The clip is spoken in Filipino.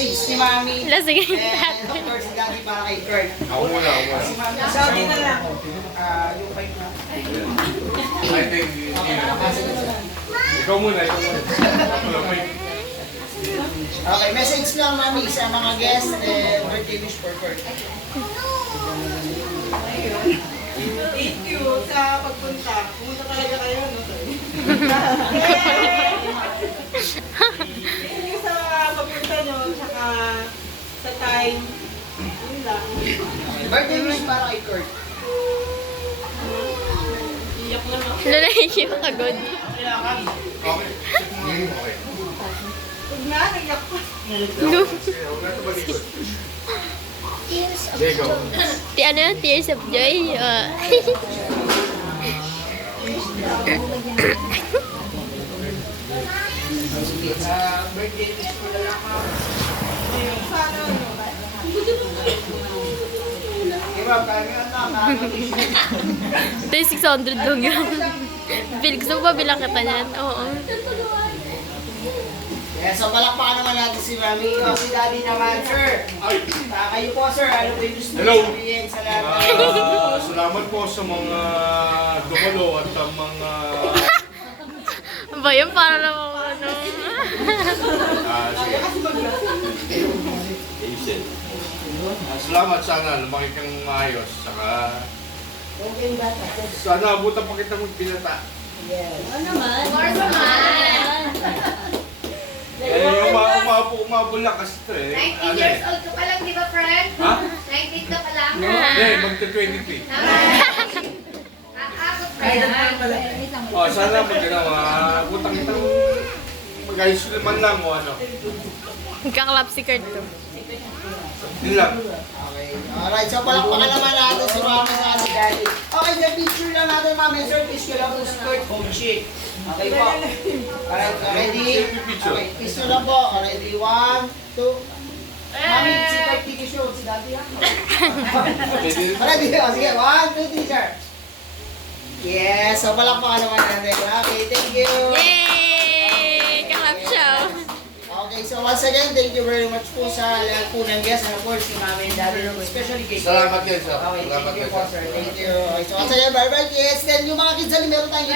message si Mami. Lasing ang And of course, si Daddy para kay Kurt. Ako muna, ako muna. Si Mami, sabi na lang. Yung kay Kurt. I think, ikaw muna, ikaw muna. Okay, message lang Mami sa mga guests and birthday wish for Kurt. Thank you sa pagpunta. Pumunta talaga kayo, no? Thank you sa pagpunta nyo, saka sa time. Yun lang. Okay, birthday wish para kay Kurt. Iyak na ako. Wala nakikipagod. Okay. Okay. Huwag na, nag-iyak pa. No. Huwag na ito balikot. There you go. Ano yun? Tears of joy? Birthday wish ko na lang Sana, Ma'am, kami ang Ito yung 600 lang yun. Felix, gusto mo ba bilang kita niyan? Oo. Yeah, so palakpakan naman natin si Mami. O, si Daddy naman, sir. Ay! Kayo po, sir. Ano po yung gusto Hello. niyo sabihin sa lahat? Salamat po sa mga dumalo at ang mga Ba yun? Para naman ano. sige. Salamat sana, lumaki kang maayos. Saka Okay ba? sana abutan pa kita magpinata. Yes. Umabol lang kasi ito eh. 19 years old ka pa lang, di ba, friend? Ha? 19 ka pa lang. Hindi, magta-23. Nakakot, friend. Sana abutang kitang mag-ayos naman lang o ano. Kaklap si Kurt to. Yun lang. Okay. Alright, so palakpakan naman natin si Mami sa si Daddy. Okay, the picture lang natin, Mami. Sir, please ko lang po si Kurt home chick. Okay po. Alright, ready? Okay, picture lang po. Ready? 1, 2. Mami, si Kurt, Kiki show. Si Daddy yan. Ready? O, sige. 1, 2, 3, sir. Yes, so palakpakan naman natin. Okay, thank you. Yay! Kaklap siya. Okay, so once again, thank you very much po sa lahat po ng guests and of course si Mami and Daddy, especially kay Salamat kayo, sir. Okay, Salamat thank you kayo, po, sir. Thank you. Okay, so once again, bye-bye kids. Then yung mga kids, meron tayong